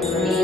me.